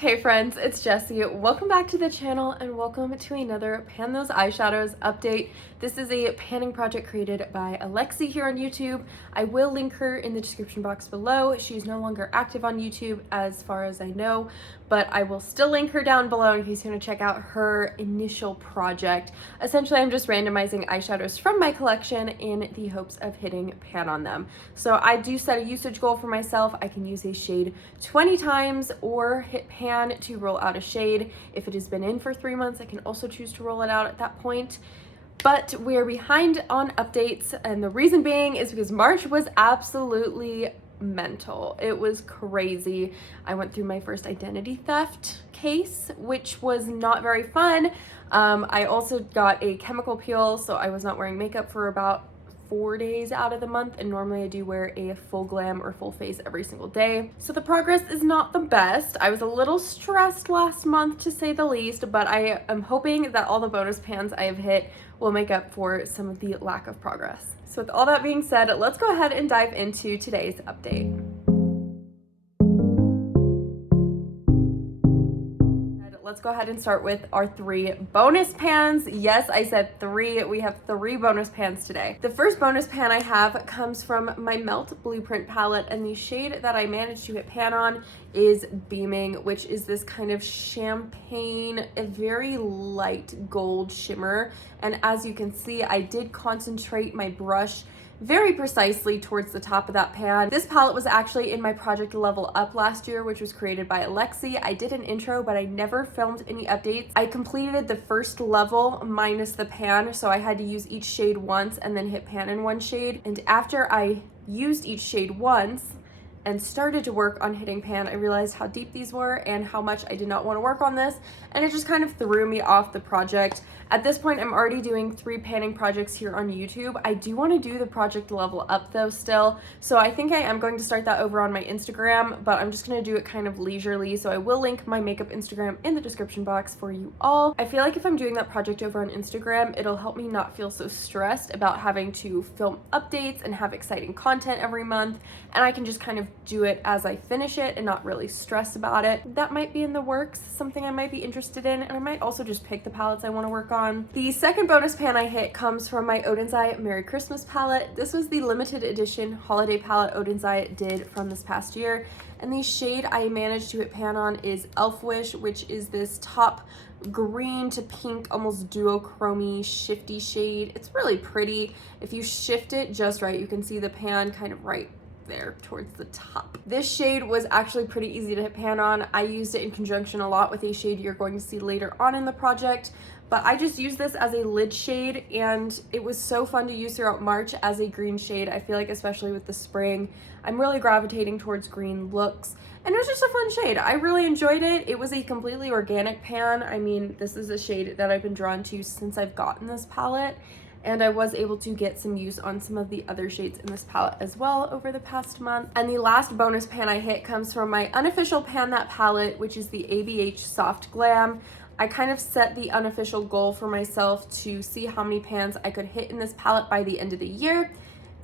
Hey friends, it's Jessi. Welcome back to the channel and welcome to another Pan Those Eyeshadows update. This is a panning project created by Alexi here on YouTube. I will link her in the description box below. She's no longer active on YouTube as far as I know, but I will still link her down below in case you want to check out her initial project. Essentially, I'm just randomizing eyeshadows from my collection in the hopes of hitting pan on them. So I do set a usage goal for myself. I can use a shade 20 times or hit pan to roll out a shade. If it has been in for 3 months, I can also choose to roll it out at that point. But we're behind on updates, and the reason being is because March was absolutely mental. It was crazy. I went through my first identity theft case, which was not very fun. I also got a chemical peel, so I was not wearing makeup for about 4 days out of the month, and normally I do wear a full glam or full face every single day. So the progress is not the best. I was a little stressed last month to say the least, but I am hoping that all the bonus pans I have hit will make up for some of the lack of progress. So with all that being said, let's go ahead and dive into today's update. Let's go ahead and start with our 3 bonus pans. Yes, I said 3. We have 3 bonus pans today. The first bonus pan I have comes from my Melt Blueprint palette, and the shade that I managed to hit pan on is Beaming, which is this kind of champagne, a very light gold shimmer. And as you can see, I did concentrate my brush very precisely towards the top of that pan. This palette was actually in my project Level Up last year, which was created by Alexi. I did an intro, but I never filmed any updates. I completed the first level minus the pan, so I had to use each shade once and then hit pan in one shade. And after I used each shade once and started to work on hitting pan, I realized how deep these were and how much I did not want to work on this, and it just kind of threw me off the project. At this point, I'm already doing 3 panning projects here on YouTube. I do want to do the project Level Up though still, so I think I am going to start that over on my Instagram, but I'm just going to do it kind of leisurely, so I will link my makeup Instagram in the description box for you all. I feel like if I'm doing that project over on Instagram, it'll help me not feel so stressed about having to film updates and have exciting content every month, and I can just kind of do it as I finish it and not really stress about it. That might be in the works, something I might be interested in, and I might also just pick the palettes I want to work on. The second bonus pan I hit comes from my Oden's Eye Merry Christmas palette. This was the limited edition holiday palette Oden's Eye did from this past year, and the shade I managed to hit pan on is Elf Wish, which is this top green to pink, almost duochrome shifty shade. It's really pretty. If you shift it just right, you can see the pan kind of right there towards the top. This shade was actually pretty easy to hit pan on. I used it in conjunction a lot with a shade you're going to see later on in the project, but I just used this as a lid shade, and it was so fun to use throughout March as a green shade. I feel like especially with the spring, I'm really gravitating towards green looks, and it was just a fun shade. I really enjoyed it. It was a completely organic pan. I mean, this is a shade that I've been drawn to since I've gotten this palette, and I was able to get some use on some of the other shades in this palette as well over the past month. And the last bonus pan I hit comes from my unofficial Pan That palette, which is the ABH Soft Glam. I kind of set the unofficial goal for myself to see how many pans I could hit in this palette by the end of the year.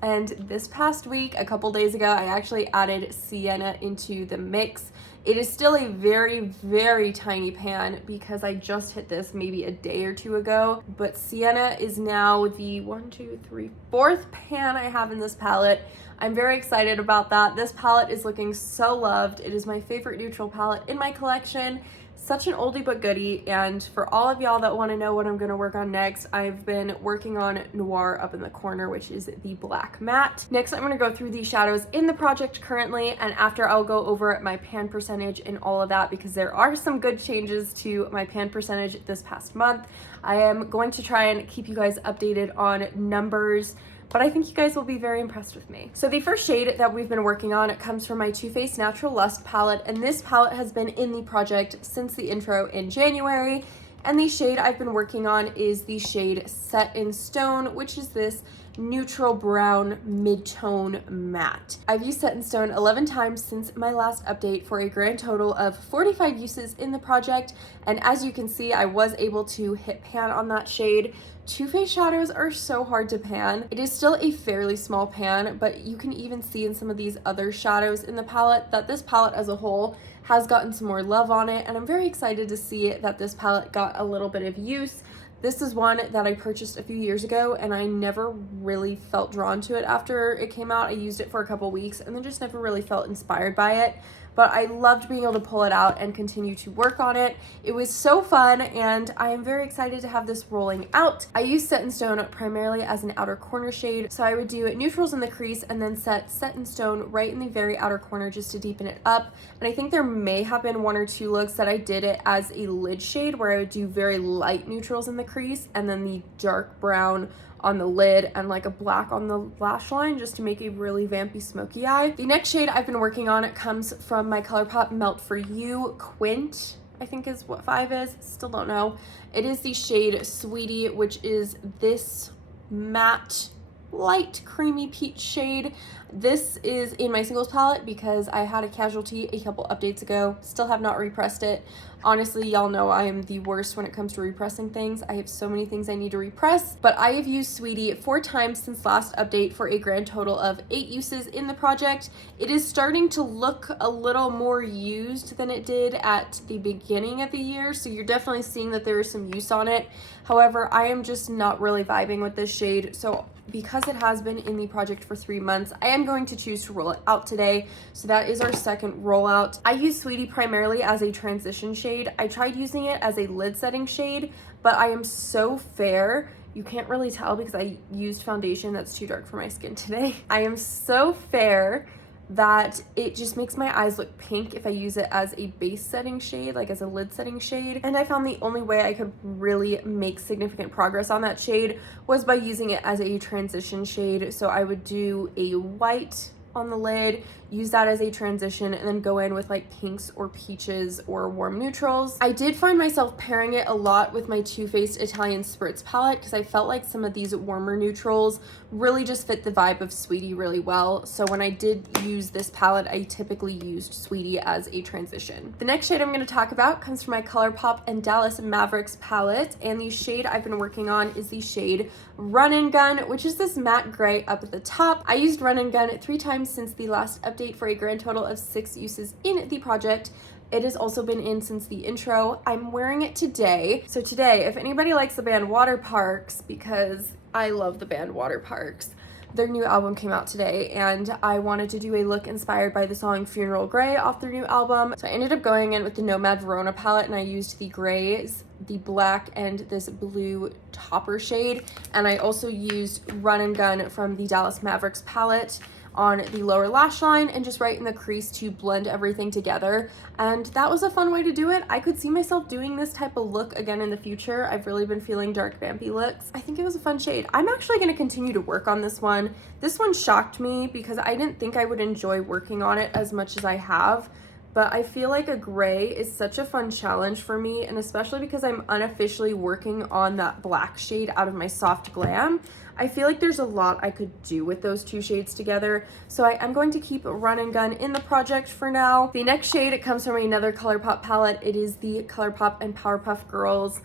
And this past week, a couple days ago, I actually added Sienna into the mix. It is still a very, very tiny pan because I just hit this maybe a day or 2 ago, but Sienna is now the 4th pan I have in this palette. I'm very excited about that. This palette is looking so loved. It is my favorite neutral palette in my collection. Such an oldie but goodie, and for all of y'all that want to know what I'm going to work on next, I've been working on Noir up in the corner, which is the black matte. Next, I'm going to go through the shadows in the project currently, and after I'll go over my pan percentage and all of that, because there are some good changes to my pan percentage this past month. I am going to try and keep you guys updated on numbers, but I think you guys will be very impressed with me. So the first shade that we've been working on, it comes from my Too Faced Natural Lust palette, and this palette has been in the project since the intro in January, and the shade I've been working on is the shade Set in Stone, which is this neutral brown mid-tone matte. I've used Set in Stone 11 times since my last update for a grand total of 45 uses in the project, and as you can see, I was able to hit pan on that shade. Too Faced shadows are so hard to pan. It is still a fairly small pan, but you can even see in some of these other shadows in the palette that this palette as a whole has gotten some more love on it, and I'm very excited to see that this palette got a little bit of use. This is one that I purchased a few years ago, and I never really felt drawn to it after it came out. I used it for a couple weeks and then just never really felt inspired by it. But I loved being able to pull it out and continue to work on it. It was so fun, and I am very excited to have this rolling out. I use Set in Stone primarily as an outer corner shade, so I would do neutrals in the crease and then Set in Stone right in the very outer corner just to deepen it up. And I think there may have been one or two looks that I did it as a lid shade where I would do very light neutrals in the crease and then the dark brown on the lid and like a black on the lash line just to make a really vampy smoky eye. The next shade I've been working on comes from my Colourpop Melt For You Quint, I think is what 5 is, still don't know. It is the shade Sweetie, which is this matte light creamy peach shade. This is in my singles palette because I had a casualty a couple updates ago. Still have not repressed it. Honestly, y'all know I am the worst when it comes to repressing things. I have so many things I need to repress, but I have used Sweetie 4 times since last update for a grand total of 8 uses in the project. It is starting to look a little more used than it did at the beginning of the year, so you're definitely seeing that there is some use on it. However, I am just not really vibing with this shade, so because it has been in the project for 3 months, I am going to choose to roll it out today. So that is our second rollout. I use Sweetie primarily as a transition shade. I tried using it as a lid setting shade, but I am so fair. You can't really tell because I used foundation that's too dark for my skin today. I am so fair that it just makes my eyes look pink if I use it as a base setting shade, like as a lid setting shade. And I found the only way I could really make significant progress on that shade was by using it as a transition shade. So I would do a white on the lid, use that as a transition, and then go in with like pinks or peaches or warm neutrals. I did find myself pairing it a lot with my Too Faced Italian Spritz palette because I felt like some of these warmer neutrals really just fit the vibe of Sweetie really well. So when I did use this palette, I typically used Sweetie as a transition. The next shade I'm going to talk about comes from my Colourpop and Dallas Mavericks palette, and the shade I've been working on is the shade Run and Gun, which is this matte gray up at the top. I used Run and Gun 3 times since the last update for a grand total of 6 uses in the project. It has also been in since the intro. I'm wearing it today. So today, if anybody likes the band Waterparks, because I love the band Waterparks, their new album came out today, and I wanted to do a look inspired by the song Funeral Grey off their new album. So I ended up going in with the Nomad Verona palette, and I used the grays, the black, and this blue topper shade. And I also used Run and Gun from the Dallas Mavericks palette on the lower lash line and just right in the crease to blend everything together. And that was a fun way to do it. I could see myself doing this type of look again in the future. I've really been feeling dark vampy looks. I think it was a fun shade. I'm actually going to continue to work on this one. This one shocked me because I didn't think I would enjoy working on it as much as I have. But I feel like a gray is such a fun challenge for me, and especially because I'm unofficially working on that black shade out of my Soft Glam, I feel like there's a lot I could do with those 2 shades together. So I am going to keep Run and Gun in the project for now. The next shade, it comes from another Colourpop palette. It is the Colourpop and Powerpuff Girls,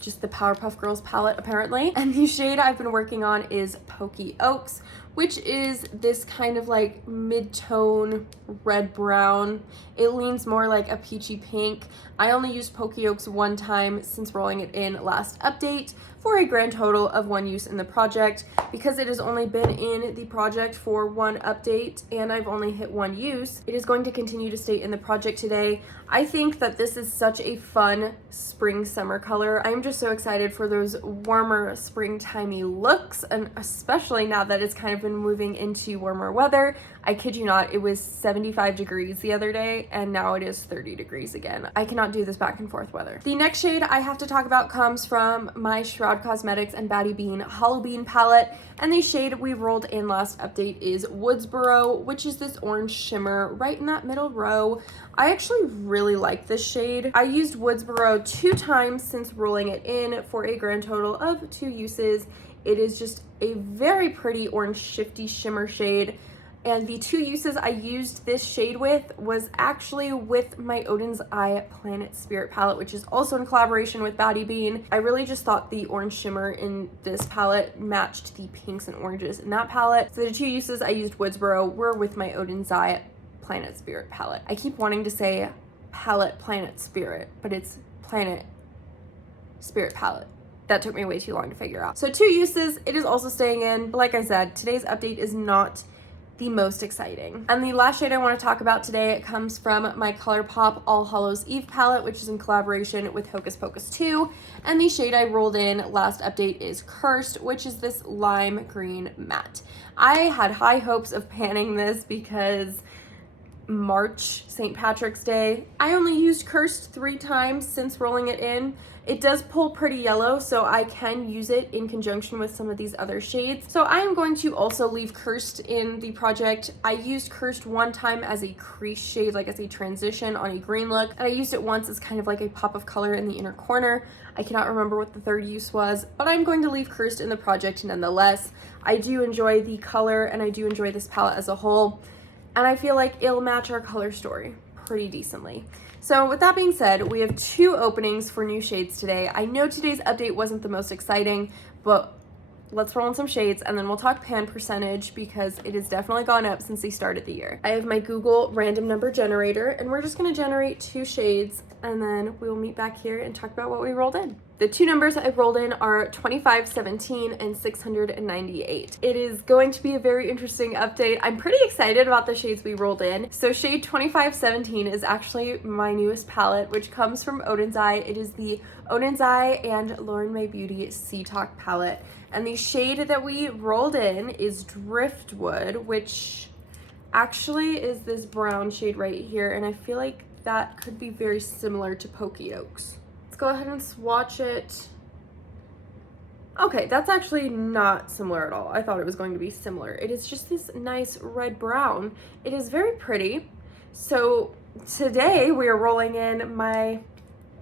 just the Powerpuff Girls palette apparently. And the shade I've been working on is Pokey Oaks, which is this kind of like mid-tone red brown. It leans more like a peachy pink. I only used Pokey Oaks 1 time since rolling it in last update for a grand total of 1 use in the project. Because it has only been in the project for 1 update and I've only hit 1 use, it is going to continue to stay in the project today. I think that this is such a fun spring summer color. I'm just so excited for those warmer springtimey looks, and especially now that it's kind of been moving into warmer weather. I kid you not, it was 75 degrees the other day and now it is 30 degrees again. I cannot do this back and forth weather. The next shade I have to talk about comes from my Shroud Cosmetics and Battybean Hollow Bean palette, and the shade we rolled in last update is Woodsboro, which is this orange shimmer right in that middle row. I actually really like this shade. I used Woodsboro 2 times since rolling it in for a grand total of 2 uses. It is just a very pretty orange shifty shimmer shade. And the 2 uses I used this shade with was actually with my Oden's Eye Planet Spirit palette, which is also in collaboration with Battybean. I really just thought the orange shimmer in this palette matched the pinks and oranges in that palette. So the 2 uses I used Woodsboro were with my Oden's Eye Planet Spirit palette. I keep wanting to say palette Planet Spirit, but it's Planet Spirit palette. That took me way too long to figure out. So 2 uses, it is also staying in, but like I said, today's update is not the most exciting. And the last shade I want to talk about today comes from my Colourpop All Hallows Eve palette, which is in collaboration with Hocus Pocus 2. And the shade I rolled in last update is Cursed, which is this lime green matte. I had high hopes of panning this because March, St. Patrick's Day, I only used Cursed 3 times since rolling it in. It does pull pretty yellow, so I can use it in conjunction with some of these other shades. So I am going to also leave Cursed in the project. I used Cursed 1 time as a crease shade, like as a transition on a green look, and I used it once as kind of like a pop of color in the inner corner. I cannot remember what the 3rd use was, but I'm going to leave Cursed in the project nonetheless. I do enjoy the color, and I do enjoy this palette as a whole, and I feel like it'll match our color story pretty decently. So with that being said, we have 2 openings for new shades today. I know today's update wasn't the most exciting, but let's roll in some shades and then we'll talk pan percentage because it has definitely gone up since the start of the year. I have my Google random number generator and we're just gonna generate 2 shades and then we'll meet back here and talk about what we rolled in. The 2 numbers I rolled in are 2517 and 698. It is going to be a very interesting update. I'm pretty excited about the shades we rolled in. So shade 2517 is actually my newest palette, which comes from Oden's Eye. It is the Oden's Eye and Lauren May Beauty Sea Talk palette. And the shade that we rolled in is Driftwood, which actually is this brown shade right here. And I feel like that could be very similar to Pokey Oaks. Go ahead and swatch it. Okay, that's actually not similar at all. I thought it was going to be similar. It is just this nice red brown. It is very pretty. So today we are rolling in my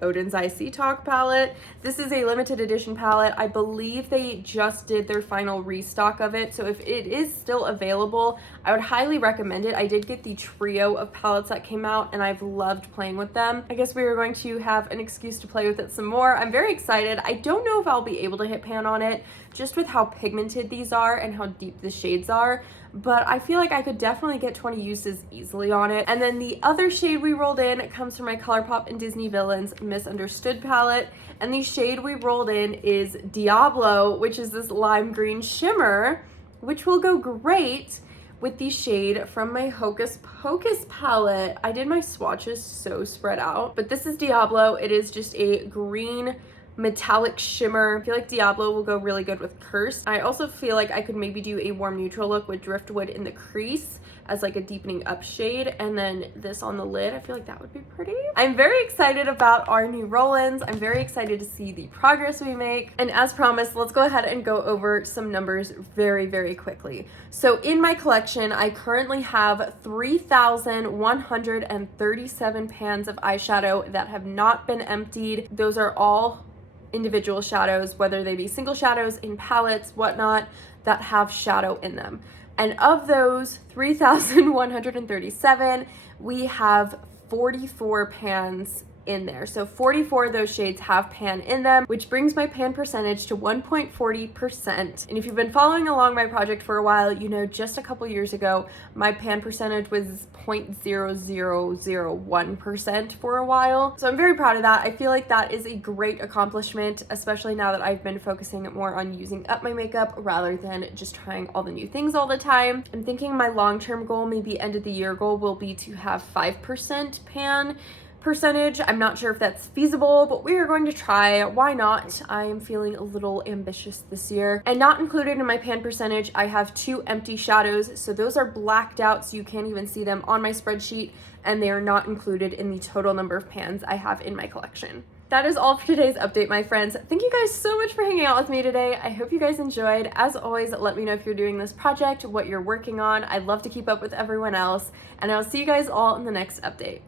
Oden's Eye Sea Talk palette. This is a limited edition palette. I believe they just did their final restock of it. So if it is still available, I would highly recommend it. I did get the trio of palettes that came out and I've loved playing with them. I guess we are going to have an excuse to play with it some more. I'm very excited. I don't know if I'll be able to hit pan on it just with how pigmented these are and how deep the shades are, but I feel like I could definitely get 20 uses easily on it. And then the other shade we rolled in comes from my Colourpop and Disney Villans Misunderstood palette, and the shade we rolled in is Diablo, which is this lime green shimmer, which will go great with the shade from my Hocus Pocus palette. I did my swatches so spread out, but this is Diablo. It is just a green metallic shimmer. I feel like Diablo will go really good with Cursed. I also feel like I could maybe do a warm neutral look with Driftwood in the crease as like a deepening up shade, and then this on the lid. I feel like that would be pretty. I'm very excited about our new roll-ins. I'm very excited to see the progress we make. And as promised, let's go ahead and go over some numbers very, very quickly. So in my collection, I currently have 3,137 pans of eyeshadow that have not been emptied. Those are all individual shadows, whether they be single shadows in palettes, whatnot, that have shadow in them. And of those 3,137, we have 44 pans in there. So 44 of those shades have pan in them, which brings my pan percentage to 1.40%. And if you've been following along my project for a while, you know just a couple years ago, my pan percentage was 0.0001% for a while. So I'm very proud of that. I feel like that is a great accomplishment, especially now that I've been focusing more on using up my makeup rather than just trying all the new things all the time. I'm thinking my long-term goal, maybe end of the year goal, will be to have 5% pan percentage. I'm not sure if that's feasible, but we are going to try. Why not? I am feeling a little ambitious this year. And not included in my pan percentage, I have 2 empty shadows. So those are blacked out, so you can't even see them on my spreadsheet, and they are not included in the total number of pans I have in my collection. That is all for today's update, my friends. Thank you guys so much for hanging out with me today. I hope you guys enjoyed. As always, let me know if you're doing this project, what you're working on. I'd love to keep up with everyone else, and I'll see you guys all in the next update.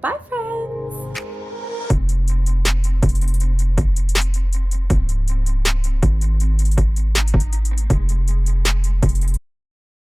Bye, friends!